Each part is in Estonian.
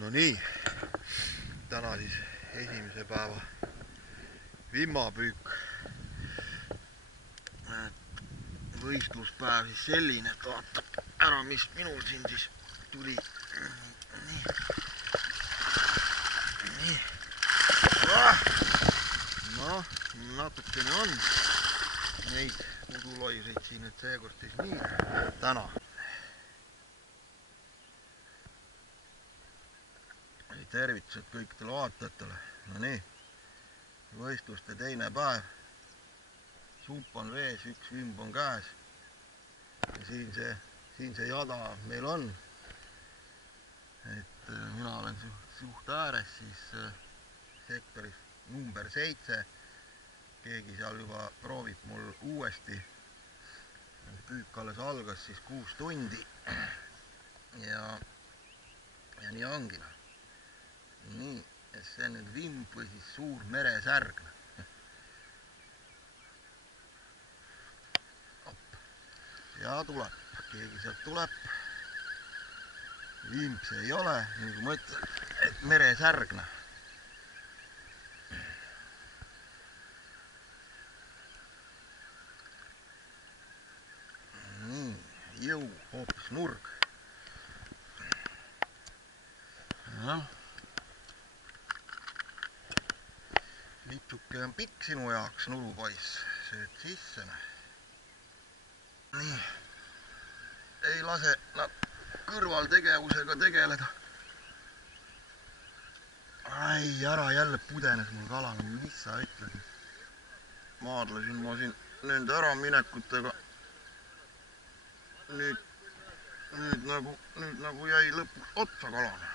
No nii, täna siis esimese päeva vimmapüük. Võistluspäev siis selline, et vaatab ära, mis minul siin siis tuli. Nii. Nii. No, natukene on neid uduloiseid siin, et seekord siis nii. Täna. Tervitused kõikidele vaatajatele. No nii, võistluste teine päev. Sump on vees, üks vimb on käes. Ja siin see jada meil on. Et mina olen suht ääres siis sektoris number 7. Keegi seal juba proovib mul uuesti. Püük alles algas siis 6 tundi. Ja nii ongi. Nii, see on nüüd vimb või siis suur meresärg. Ja tuleb, keegi sealt tuleb. Vimb see ei ole, nagu ma ütlen, et meresärg. Nii, jõu, hoopis nurg. Lipsuke on pikk sinu jaoks, nulupoiss, sööd sisse. Nii, ei lase kõrvaltegevusega tegeleda. Ai, ära jälle pudenes mul kala, mis sa ütled. Maadlesin ma siin nende äraminekutega. Nüüd nagu jäi lõpuks otsa kalana.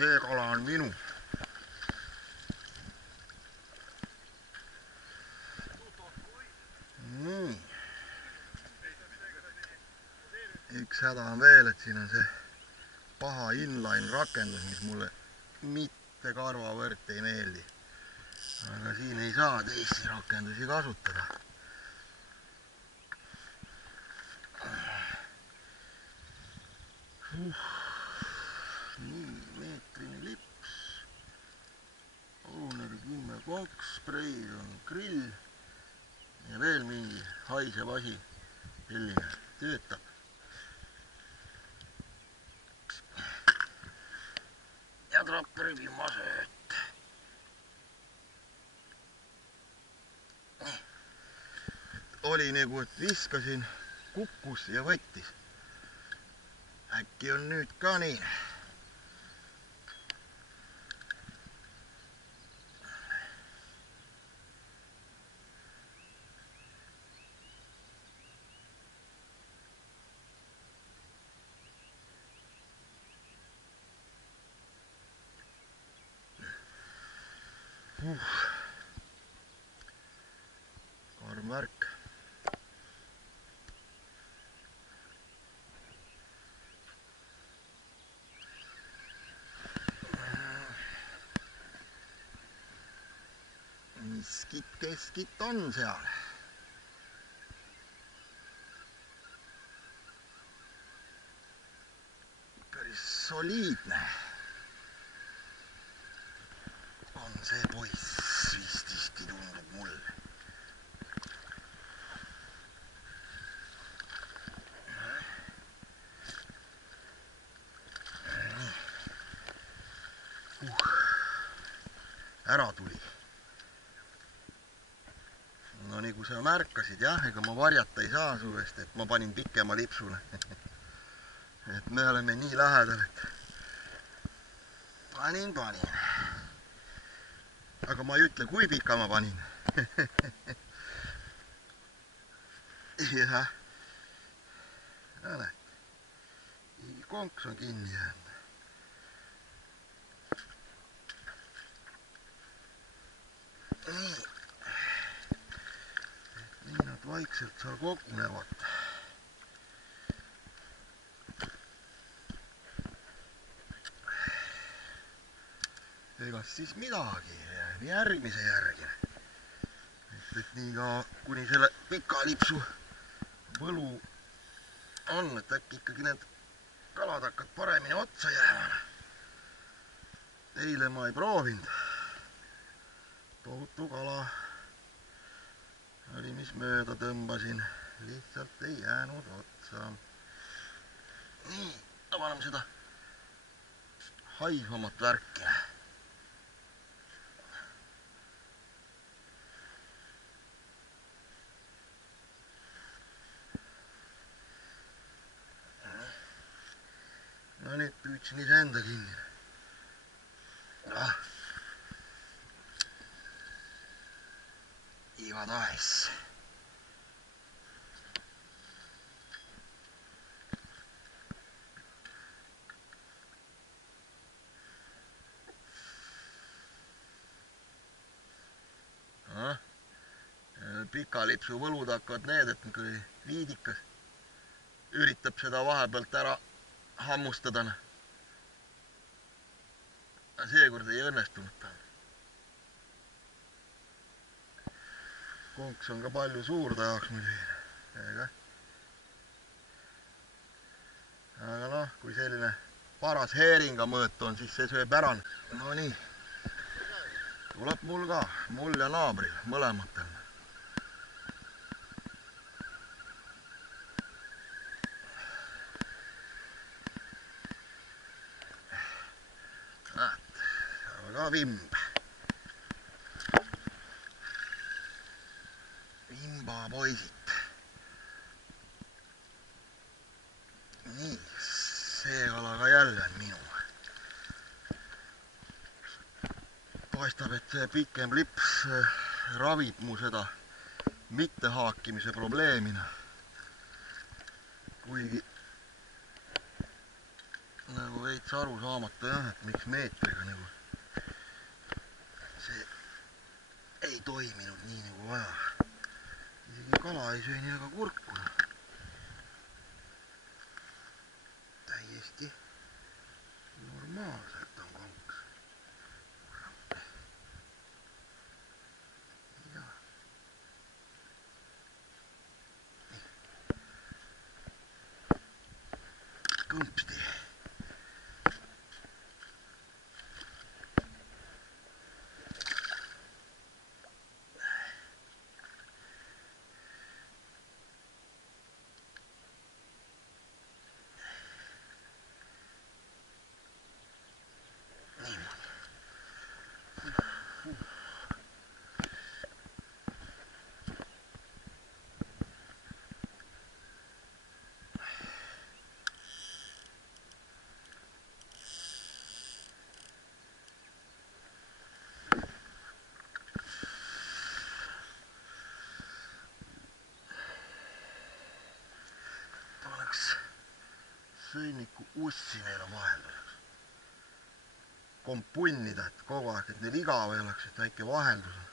See kala on minu. Nii. Üks häda on veel, et siin on see paha inline rakendus, mis mulle mitte karvavõrd ei meeldi. Aga siin ei saa teisi rakendusi kasutada. Nii, meetrine lips, Owner 10 konks, sprei on grill ja veel mingi haisev asi, selline töötab. Ja trapperi vimmasööt. Oli nagu, et viskasin, kukkus ja võttis. Äkki on nüüd ka nii. Karm värk. Keskit on seal. Päris soliidne on see poiss, vististi tundub mulle. Ära tuli. No nii kui sa märkasid, jah, ega ma varjata ei saa su eest, et ma panin pikema lipsule. Et me oleme nii lähedal, et panin. Aga ma ei ütle, kui pika ma panin. Jah. Näed, konks on kinni jäänud. Nii nad vaikselt seal kogunevad. las siis midagi, järgmise järgi. Et nii ka kuni selle pika lipsu võlu on, et äkki ikkagi need kalad hakkavad paremini otsa jääma. Eile ma ei proovinud. Tohutu kala oli, mis mööda tõmbasin. Lihtsalt ei jäänud otsa. Nii, avaneme seda haihvamat värki. No nüüd püüdsin iseenda kinni. Igatahes. Pika lipsu võlud hakkavad need, et kui liidikas üritab seda vahepealt ära hammustada. Seekord ei õnnestunud. Konks on ka palju suur ta jaoks muidugi. Aga noh, kui selline paras heeringa mõõt on, siis see sööb ära. No nii, tuleb mul ka, mul ja naabril, mõlematel. Ka vimb. Vimba poisid. Nii, see kala ka jälle on minu. Paistab, et see pikem lips ravib mu seda mittehaakimise probleemina. Kuigi nagu veits aru saamata jah, et miks meetriga nagu see ei toiminud nii nagu vaja. Isegi kala ei söö nii väga kurku. Täiesti normaalselt on konks. Ja. Kõmpsti. Sõnniku ussi neil on vahelduseks. Kompunnida, et kogu aeg, et neil igav ei oleks, et väike vaheldus on.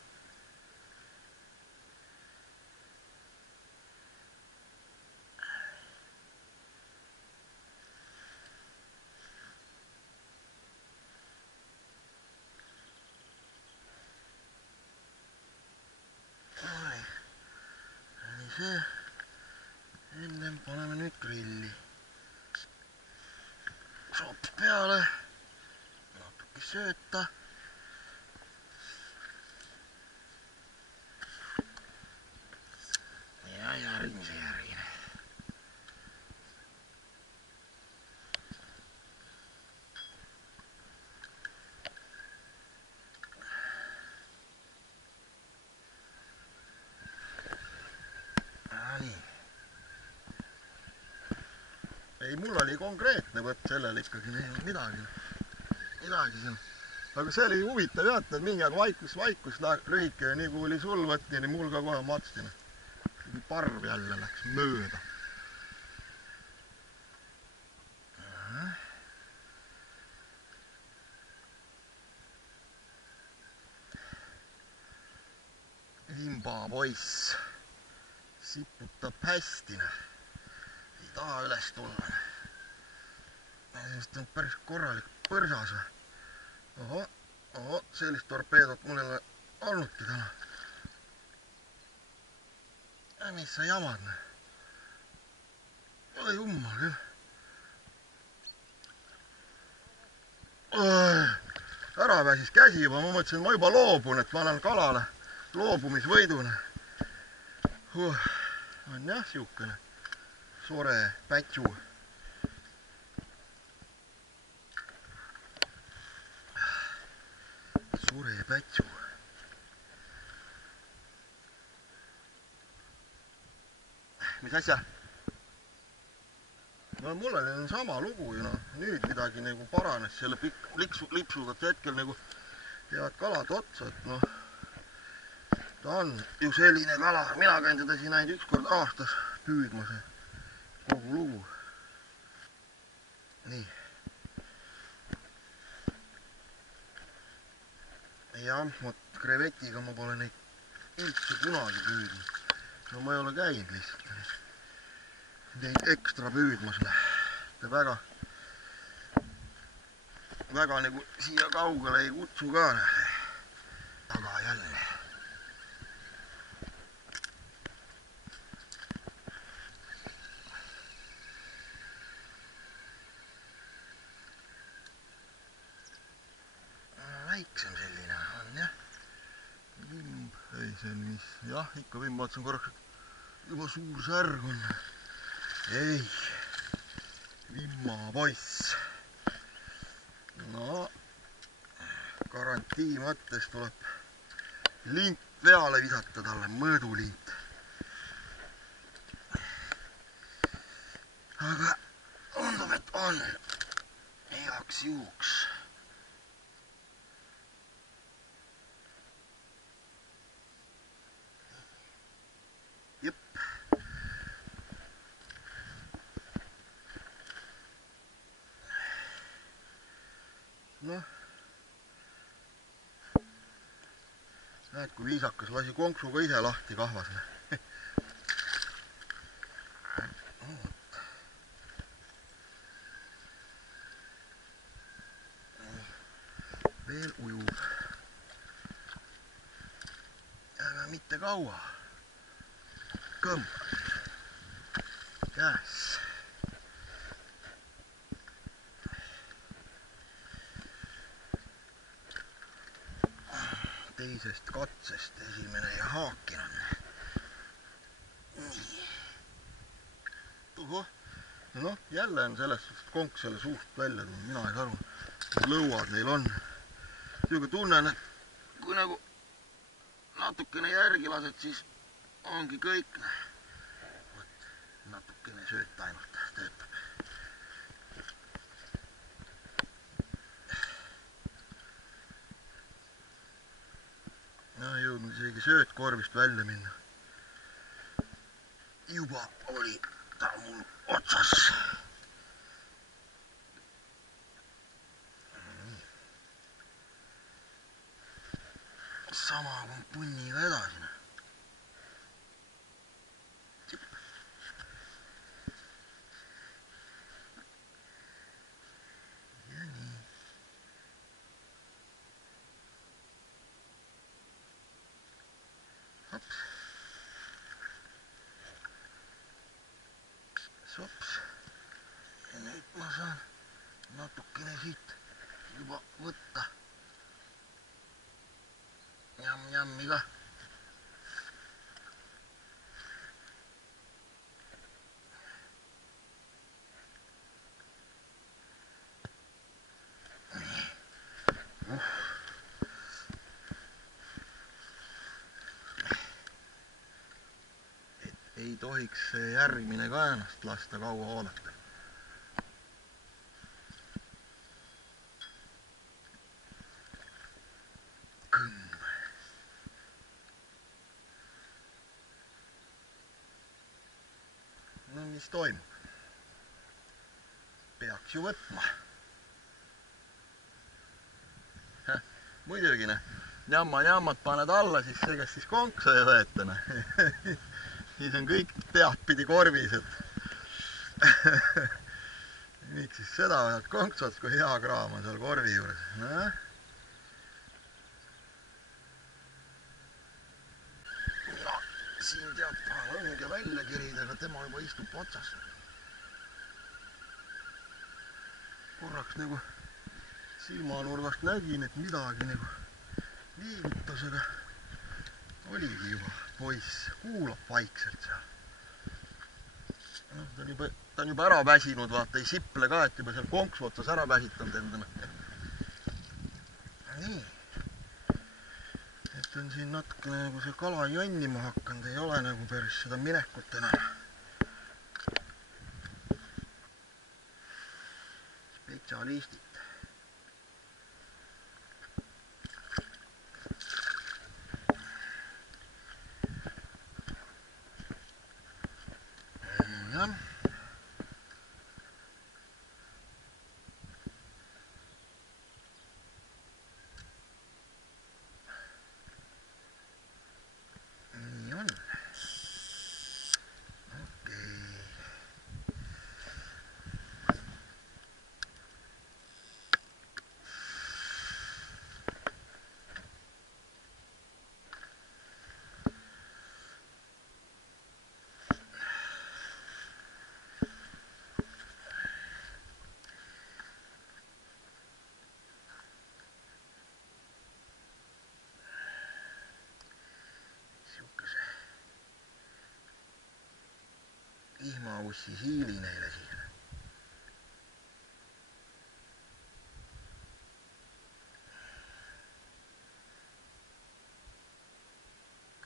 Nii see. Ennem paneme nüüd grilli. Soop peale, natuke sööta. Ja järgmise järgine. Nii. Ei, mul oli konkreetne võtt sellel ikkagi midagi siin. Aga see oli huvitav jah, et mingi aeg vaikus lühike ja nii kui oli sul võtti, nii mul ka kohe matstin. Parv jälle läks mööda. Vimba poiss siputab hästi. Ei taha üles tulla. Sest on päris korralik põrsas. Oho, sellist torpeedot mul ei ole olnudki täna. Mis sa jamad? Ole jummal küll. Ära väsis käsi juba, ma mõtlesin, et ma juba loobun, et ma annan kalale loobumisvõidune. On jah siukene sore pätsu. Sore pätsu. Mis asja? No mul oli sama lugu ju noh, nüüd midagi nagu paranes selle lipsuga, et hetkel nagu jäävad kalad otsa, et noh, ta on ju selline kala, mina käin teda siin ainult üks kord aastas püüdmas, kogu lugu. Nii. Jah, vot krevetiga ma pole neid üldse kunagi püüdnud. No ma ei ole käinud lihtsalt. Neid ekstra püüdmas. Ta väga nagu siia kaugele ei kutsu ka. Taga jälle. Väiksem selline on jah. Vimb, ei see on mis, jah ikka vimb, vaatasin korraks, et juba suur särg on. Ei, vimmapoiss. No, garantii mõttes tuleb lint peale visata talle, mõõdulint. Aga tundub, et on heaks juhuks. Jep. Noh, näed kui viisakas, lasi konksuga ise lahti kahvas. Veel ujub. Aga mitte kaua. Kõmbad. Käes. Teisest katsest esimene ja haakin on. Nii. Ohoh. Noh, jälle on sellest konk selle suust välja tulnud, mina ei saa aru, mis lõuad neil on. Siuke tunnen, et kui nagu natukene järgi lased, siis ongi kõik. Võt, natukene sööt ainult töötab. No jõudnud isegi sööt korvist välja minna. Juba oli ta mul otsas. Sama kui punniga edasi. Ja nii. Hops. Sops. Ja nüüd ma saan natukene siit juba võtta. Njammi ka. Ei tohiks järgmine ka ennast lasta kaua oodata. Kõmm. No mis toimub? Peaks ju võtma. Muidugi, jammad paned alla, siis see, kes siis konksu ei võeta. Siis on kõik pead pidi korvis, et miks siis seda võtad konksu ots, kui hea kraam on seal korvi juures. välja kerida, aga tema juba istub otsas. Korraks nagu silmanurgast nägin, et midagi nagu liigutas, aga oligi juba poiss, kuulab vaikselt seal. Ta on juba ära väsinud, vaata, ei siple ka, et juba seal konksu otsas ära väsitanud endale. Nii. Et on siin natuke nagu see kala jonnima hakanud, ei ole nagu päris seda minekut enam. Spetsialistid. Jah. Nii on. Okei. Vihmaussi siili neile siin.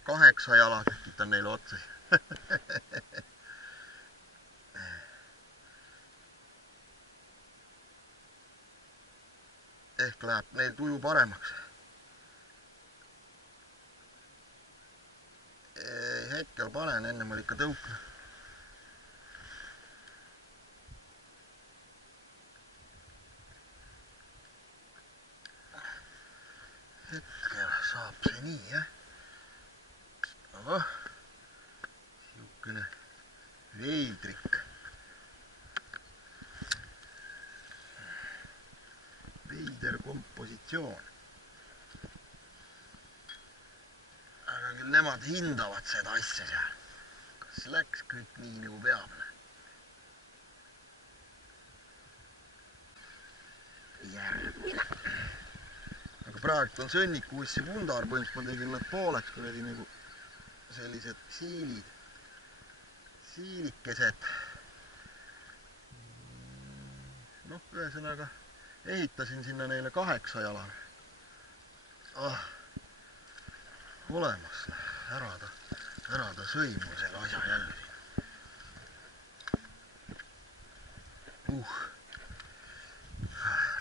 Kaheksa jala tekitan neile otsa. Ehk läheb neil tuju paremaks. Hetkel panen, ennem oli ikka tõukne. Hetkel saab see nii, jah. Ohoh, siukene veidrik. Veider kompositsioon. Aga küll nemad hindavad seda asja seal. Kas läks kõik nii nagu peab? Järgmine. Aga praegu on sõnnikuussi pundar, põhimõtteliselt ma tegin nad pooleks, kui oli nagu sellised siilikesed. Noh, ühesõnaga ehitasin sinna neile 8 jala. Olemas, ära ta sõi mul selle asja jälle siin.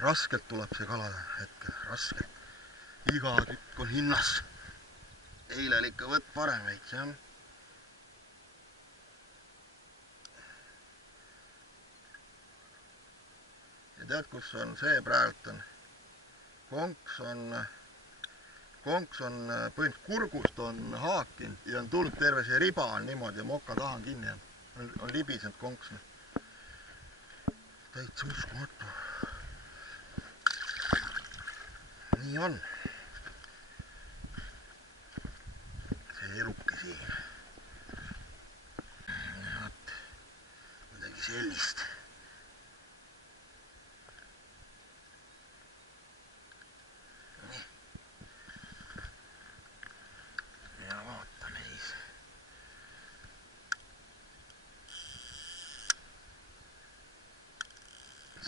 Raskelt tuleb see kala hetkel, raskelt. Iga tükk on hinnas. Eile oli ikka võtt parem veits, jah. Ja tead, kus on see praegu on? Konks on põhimõtteliselt kurgust on haakinud ja on tulnud terve see riba on niimoodi ja moka taha on kinni. On libisenud konks. Täitsa uskumatu. Nii on. See eluke siin. Vaat, midagi sellist. Ja vaatame siis.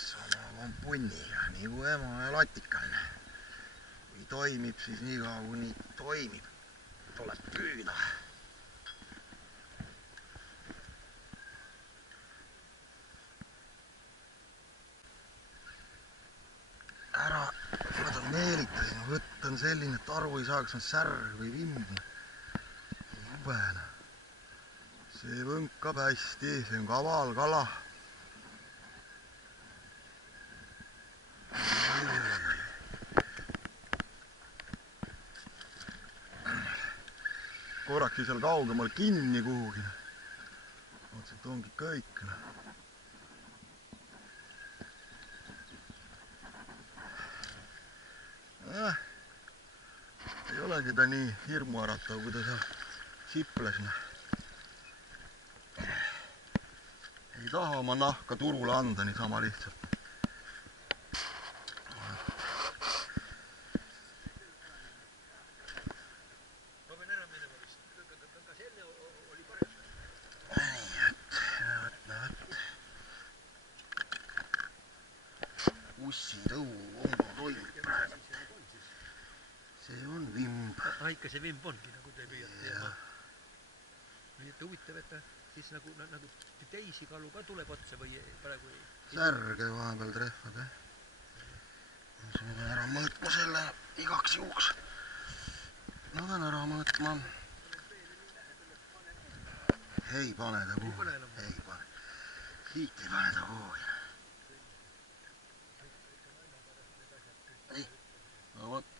Sama vampunniga, nii kui ema ja latikaline. Toimib, siis nii kaua kui nii toimib, tuleb püüda. Ära, ma ta meelitasin, võtt on selline, et aru ei saa, kas on särg või vimm. Jubene. See võnkab hästi, see on kaval kala. Korraks seal kaugemal kinni kuhugi. Otselt ongi kõik. Ei olegi ta nii hirmuäratav, kui ta seal siples. taha oma nahka turule anda niisama lihtsalt. Ussitõu onko toimib. See on vimb. Ikka see vimb ongi, nagu te püüate. Nii et huvitav, et ta siis nagu teisi kalu ka tuleb otsa või praegu ei... Särge vahepeal trehvad, jah. Siis ma pean ära mõõtma selle igaks juhuks. Ma pean ära mõõtma. Ei pane ta kuhugi. Ei pane. Siit ei pane ta kuhugi. Ei. No võt.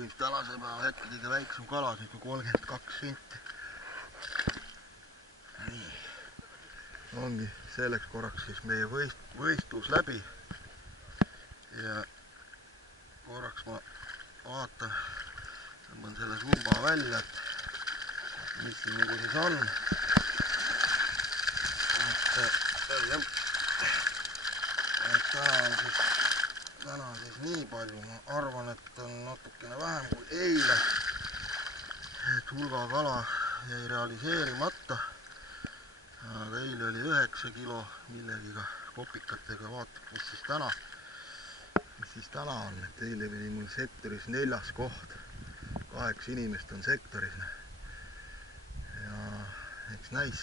Võiks tänase päeva hetke kõige väiksem kala, siit 32 senti. Nii. Ongi selleks korraks siis meie võistlus läbi. Ja korraks ma vaatan, tõmban selle sumba välja, et mis siin nagu siis on. Et täna on siis nii palju, ma arvan, et on natukene vähem kui eile. Et hulga kala jäi realiseerimata. Aga eile oli 9 kilo millegiga kopikatega, vaatab, mis siis täna on. Et eile oli mul sektoris 4. koht. 8 inimest on sektoris. Ja eks näis.